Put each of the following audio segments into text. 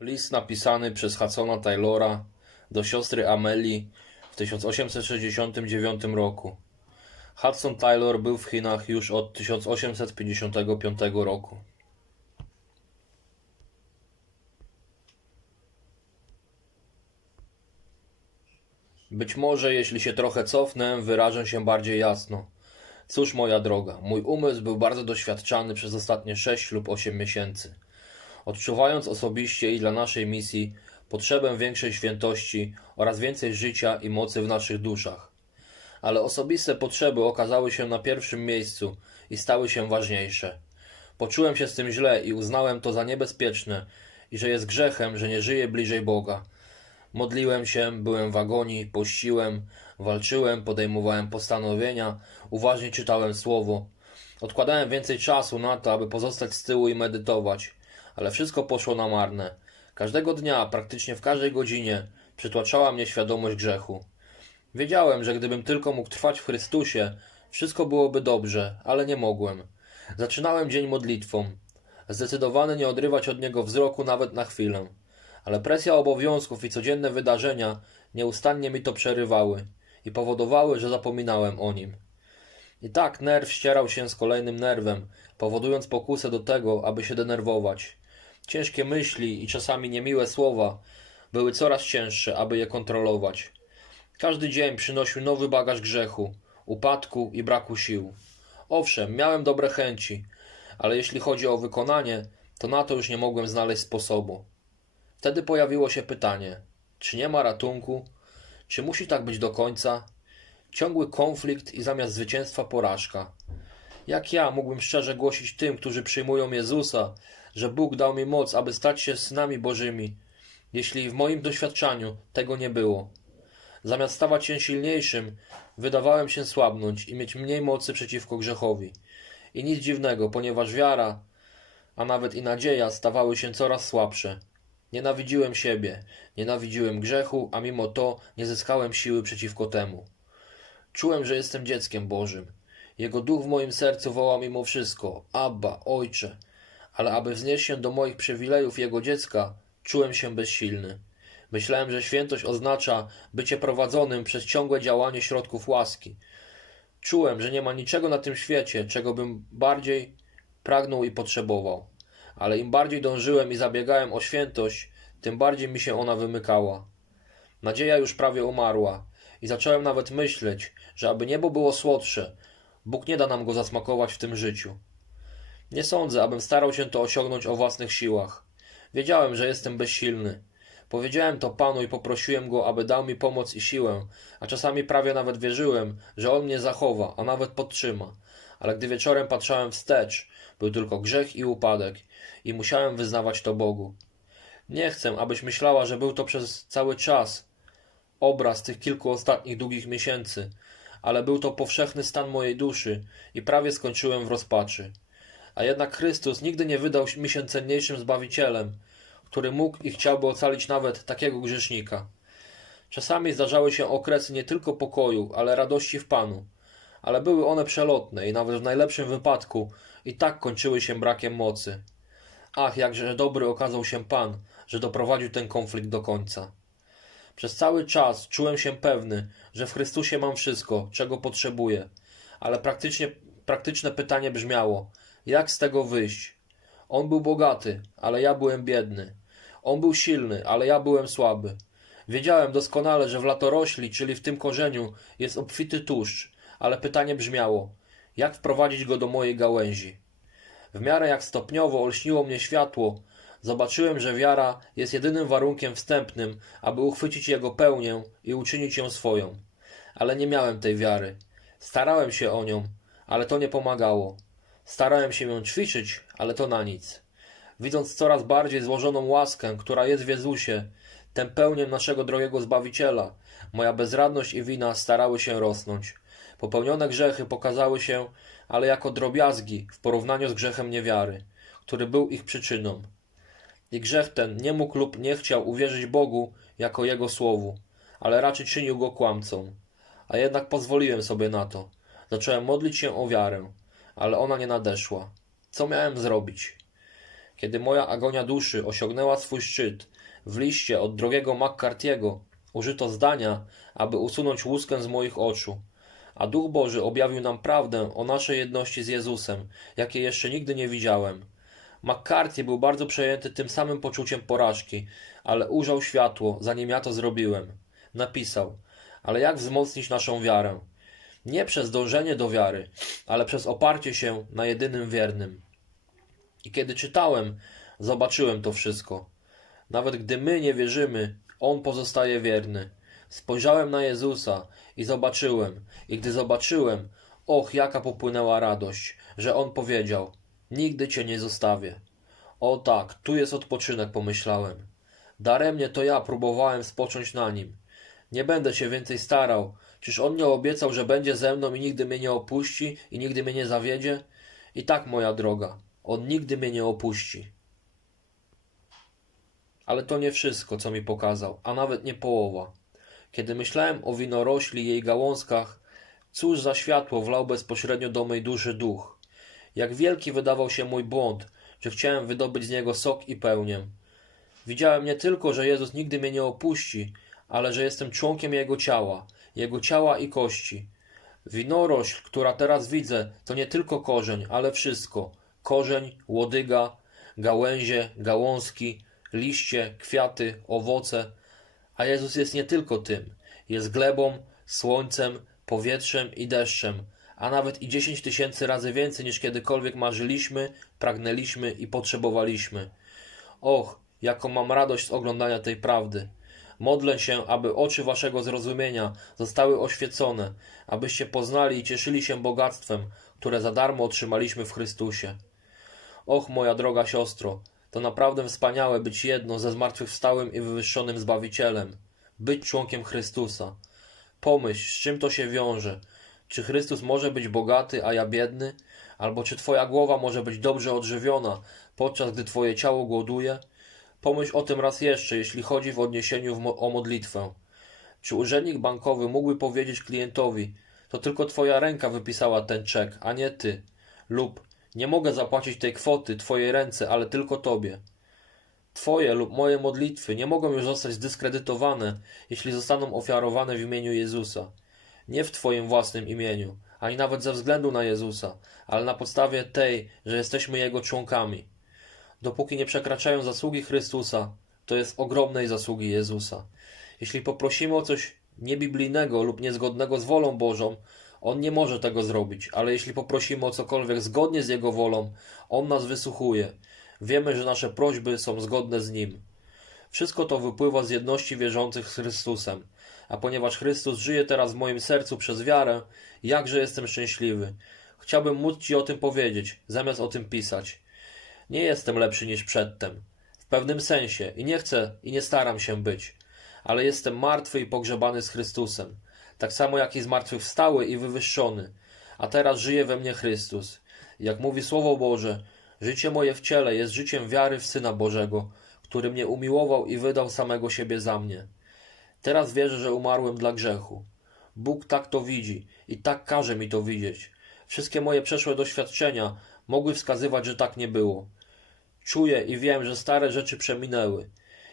List napisany przez Hudsona Taylora do siostry Amelii w 1869 roku. Hudson Taylor był w Chinach już od 1855 roku. Być może, jeśli się trochę cofnę, wyrażę się bardziej jasno. Cóż, moja droga, mój umysł był bardzo doświadczany przez ostatnie 6 lub 8 miesięcy. Odczuwając osobiście i dla naszej misji potrzebę większej świętości oraz więcej życia i mocy w naszych duszach. Ale osobiste potrzeby okazały się na pierwszym miejscu i stały się ważniejsze. Poczułem się z tym źle i uznałem to za niebezpieczne i że jest grzechem, że nie żyję bliżej Boga. Modliłem się, byłem w agonii, pościłem, walczyłem, podejmowałem postanowienia, uważnie czytałem słowo. Odkładałem więcej czasu na to, aby pozostać z tyłu i medytować, ale wszystko poszło na marne. Każdego dnia, praktycznie w każdej godzinie, przytłaczała mnie świadomość grzechu. Wiedziałem, że gdybym tylko mógł trwać w Chrystusie, wszystko byłoby dobrze, ale nie mogłem. Zaczynałem dzień modlitwą, zdecydowany nie odrywać od niego wzroku nawet na chwilę. Ale presja obowiązków i codzienne wydarzenia nieustannie mi to przerywały i powodowały, że zapominałem o nim. I tak nerw ścierał się z kolejnym nerwem, powodując pokusę do tego, aby się denerwować. Ciężkie myśli i czasami niemiłe słowa były coraz cięższe, aby je kontrolować. Każdy dzień przynosił nowy bagaż grzechu, upadku i braku sił. Owszem, miałem dobre chęci, ale jeśli chodzi o wykonanie, to na to już nie mogłem znaleźć sposobu. Wtedy pojawiło się pytanie: czy nie ma ratunku? Czy musi tak być do końca? Ciągły konflikt i zamiast zwycięstwa porażka. Jak ja mógłbym szczerze głosić tym, którzy przyjmują Jezusa, że Bóg dał mi moc, aby stać się synami Bożymi, jeśli w moim doświadczaniu tego nie było? Zamiast stawać się silniejszym, wydawałem się słabnąć i mieć mniej mocy przeciwko grzechowi. I nic dziwnego, ponieważ wiara, a nawet i nadzieja stawały się coraz słabsze. Nienawidziłem siebie, nienawidziłem grzechu, a mimo to nie zyskałem siły przeciwko temu. Czułem, że jestem dzieckiem Bożym. Jego duch w moim sercu woła mimo wszystko: Abba, ojcze. Ale aby wznieść się do moich przywilejów jego dziecka, czułem się bezsilny. Myślałem, że świętość oznacza bycie prowadzonym przez ciągłe działanie środków łaski. Czułem, że nie ma niczego na tym świecie, czego bym bardziej pragnął i potrzebował. Ale im bardziej dążyłem i zabiegałem o świętość, tym bardziej mi się ona wymykała. Nadzieja już prawie umarła i zacząłem nawet myśleć, że aby niebo było słodsze, Bóg nie da nam go zasmakować w tym życiu. Nie sądzę, abym starał się to osiągnąć o własnych siłach. Wiedziałem, że jestem bezsilny. Powiedziałem to Panu i poprosiłem Go, aby dał mi pomoc i siłę, a czasami prawie nawet wierzyłem, że On mnie zachowa, a nawet podtrzyma. Ale gdy wieczorem patrzałem wstecz, był tylko grzech i upadek i musiałem wyznawać to Bogu. Nie chcę, abyś myślała, że był to przez cały czas obraz tych kilku ostatnich długich miesięcy, ale był to powszechny stan mojej duszy i prawie skończyłem w rozpaczy. A jednak Chrystus nigdy nie wydał mi się cenniejszym Zbawicielem, który mógł i chciałby ocalić nawet takiego grzesznika. Czasami zdarzały się okresy nie tylko pokoju, ale radości w Panu, ale były one przelotne i nawet w najlepszym wypadku i tak kończyły się brakiem mocy. Ach, jakże dobry okazał się Pan, że doprowadził ten konflikt do końca. Przez cały czas czułem się pewny, że w Chrystusie mam wszystko, czego potrzebuję, ale praktycznie, praktyczne pytanie brzmiało: jak z tego wyjść? On był bogaty, ale ja byłem biedny. On był silny, ale ja byłem słaby. Wiedziałem doskonale, że w latorośli, czyli w tym korzeniu, jest obfity tłuszcz, ale pytanie brzmiało: jak wprowadzić go do mojej gałęzi? W miarę jak stopniowo olśniło mnie światło, zobaczyłem, że wiara jest jedynym warunkiem wstępnym, aby uchwycić jego pełnię i uczynić ją swoją. Ale nie miałem tej wiary. Starałem się o nią, ale to nie pomagało. Starałem się ją ćwiczyć, ale to na nic. Widząc coraz bardziej złożoną łaskę, która jest w Jezusie, tę pełnię naszego drogiego Zbawiciela, moja bezradność i wina starały się rosnąć. Popełnione grzechy pokazały się, ale jako drobiazgi w porównaniu z grzechem niewiary, który był ich przyczyną. I grzech ten nie mógł lub nie chciał uwierzyć Bogu jako Jego słowu, ale raczej czynił go kłamcą. A jednak pozwoliłem sobie na to. Zacząłem modlić się o wiarę, ale ona nie nadeszła. Co miałem zrobić? Kiedy moja agonia duszy osiągnęła swój szczyt, w liście od drogiego McCarthy'ego użyto zdania, aby usunąć łuskę z moich oczu, a Duch Boży objawił nam prawdę o naszej jedności z Jezusem, jakiej jeszcze nigdy nie widziałem. McCarthy był bardzo przejęty tym samym poczuciem porażki, ale ujrzał światło, zanim ja to zrobiłem. Napisał, ale jak wzmocnić naszą wiarę? Nie przez dążenie do wiary, ale przez oparcie się na jedynym wiernym. I kiedy czytałem, zobaczyłem to wszystko. Nawet gdy my nie wierzymy, On pozostaje wierny. Spojrzałem na Jezusa i zobaczyłem, i gdy zobaczyłem, och, jaka popłynęła radość, że On powiedział: Nigdy cię nie zostawię. O tak, tu jest odpoczynek, pomyślałem. Daremnie to ja próbowałem spocząć na nim. Nie będę się więcej starał. Czyż on nie obiecał, że będzie ze mną i nigdy mnie nie opuści i nigdy mnie nie zawiedzie? I tak, moja droga, on nigdy mnie nie opuści. Ale to nie wszystko, co mi pokazał, a nawet nie połowa. Kiedy myślałem o winorośli i jej gałązkach, cóż za światło wlał bezpośrednio do mej duszy duch. Jak wielki wydawał się mój błąd, że chciałem wydobyć z niego sok i pełnię. Widziałem nie tylko, że Jezus nigdy mnie nie opuści, ale że jestem członkiem Jego ciała, Jego ciała i kości. Winorośl, która teraz widzę, to nie tylko korzeń, ale wszystko. Korzeń, łodyga, gałęzie, gałązki, liście, kwiaty, owoce. A Jezus jest nie tylko tym. Jest glebą, słońcem, powietrzem i deszczem, a nawet i dziesięć tysięcy razy więcej niż kiedykolwiek marzyliśmy, pragnęliśmy i potrzebowaliśmy. Och, jaką mam radość z oglądania tej prawdy. Modlę się, aby oczy waszego zrozumienia zostały oświecone, abyście poznali i cieszyli się bogactwem, które za darmo otrzymaliśmy w Chrystusie. Och, moja droga siostro, to naprawdę wspaniałe być jedno ze zmartwychwstałym i wywyższonym Zbawicielem, być członkiem Chrystusa. Pomyśl, z czym to się wiąże. Czy Chrystus może być bogaty, a ja biedny? Albo czy twoja głowa może być dobrze odżywiona, podczas gdy twoje ciało głoduje? Pomyśl o tym raz jeszcze, jeśli chodzi w odniesieniu w o modlitwę. Czy urzędnik bankowy mógłby powiedzieć klientowi, to tylko twoja ręka wypisała ten czek, a nie ty? Lub nie mogę zapłacić tej kwoty twojej ręce, ale tylko tobie. Twoje lub moje modlitwy nie mogą już zostać zdyskredytowane, jeśli zostaną ofiarowane w imieniu Jezusa. Nie w Twoim własnym imieniu, ani nawet ze względu na Jezusa, ale na podstawie tej, że jesteśmy Jego członkami. Dopóki nie przekraczają zasługi Chrystusa, to jest ogromnej zasługi Jezusa. Jeśli poprosimy o coś niebiblijnego lub niezgodnego z wolą Bożą, On nie może tego zrobić, ale jeśli poprosimy o cokolwiek zgodnie z Jego wolą, On nas wysłuchuje. Wiemy, że nasze prośby są zgodne z Nim. Wszystko to wypływa z jedności wierzących z Chrystusem. A ponieważ Chrystus żyje teraz w moim sercu przez wiarę, jakże jestem szczęśliwy. Chciałbym móc Ci o tym powiedzieć, zamiast o tym pisać. Nie jestem lepszy niż przedtem. W pewnym sensie i nie chcę i nie staram się być. Ale jestem martwy i pogrzebany z Chrystusem. Tak samo jak i zmartwychwstały i wywyższony. A teraz żyje we mnie Chrystus. Jak mówi Słowo Boże, życie moje w ciele jest życiem wiary w Syna Bożego, który mnie umiłował i wydał samego siebie za mnie. Teraz wierzę, że umarłem dla grzechu. Bóg tak to widzi i tak każe mi to widzieć. Wszystkie moje przeszłe doświadczenia mogły wskazywać, że tak nie było. Czuję i wiem, że stare rzeczy przeminęły.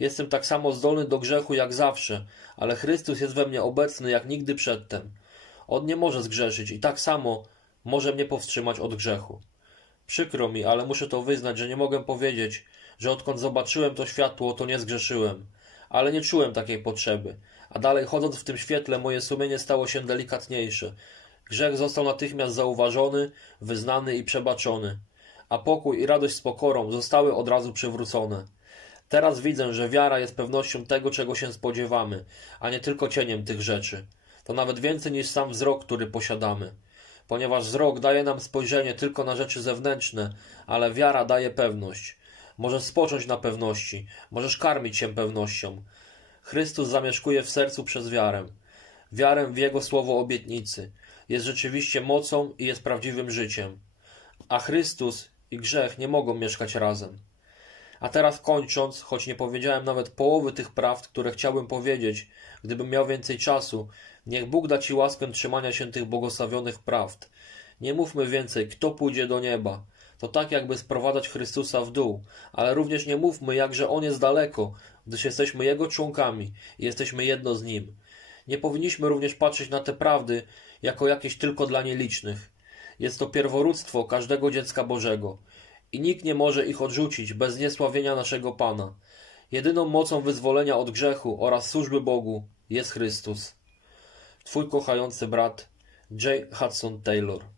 Jestem tak samo zdolny do grzechu jak zawsze, ale Chrystus jest we mnie obecny jak nigdy przedtem. On nie może zgrzeszyć i tak samo może mnie powstrzymać od grzechu. Przykro mi, ale muszę to wyznać, że nie mogę powiedzieć, że odkąd zobaczyłem to światło, to nie zgrzeszyłem. Ale nie czułem takiej potrzeby. A dalej chodząc w tym świetle, moje sumienie stało się delikatniejsze. Grzech został natychmiast zauważony, wyznany i przebaczony. A pokój i radość z pokorą zostały od razu przywrócone. Teraz widzę, że wiara jest pewnością tego, czego się spodziewamy, a nie tylko cieniem tych rzeczy. To nawet więcej niż sam wzrok, który posiadamy. Ponieważ wzrok daje nam spojrzenie tylko na rzeczy zewnętrzne, ale wiara daje pewność. Możesz spocząć na pewności, możesz karmić się pewnością. Chrystus zamieszkuje w sercu przez wiarę. Wiarę w Jego słowo obietnicy. Jest rzeczywiście mocą i jest prawdziwym życiem. A Chrystus i grzech nie mogą mieszkać razem. A teraz kończąc, choć nie powiedziałem nawet połowy tych prawd, które chciałbym powiedzieć, gdybym miał więcej czasu, niech Bóg da Ci łaskę trzymania się tych błogosławionych prawd. Nie mówmy więcej, kto pójdzie do nieba. To tak jakby sprowadzać Chrystusa w dół, ale również nie mówmy, jakże On jest daleko, gdyż jesteśmy Jego członkami i jesteśmy jedno z Nim. Nie powinniśmy również patrzeć na te prawdy jako jakieś tylko dla nielicznych. Jest to pierworództwo każdego dziecka Bożego i nikt nie może ich odrzucić bez niesławienia naszego Pana. Jedyną mocą wyzwolenia od grzechu oraz służby Bogu jest Chrystus. Twój kochający brat J. Hudson Taylor.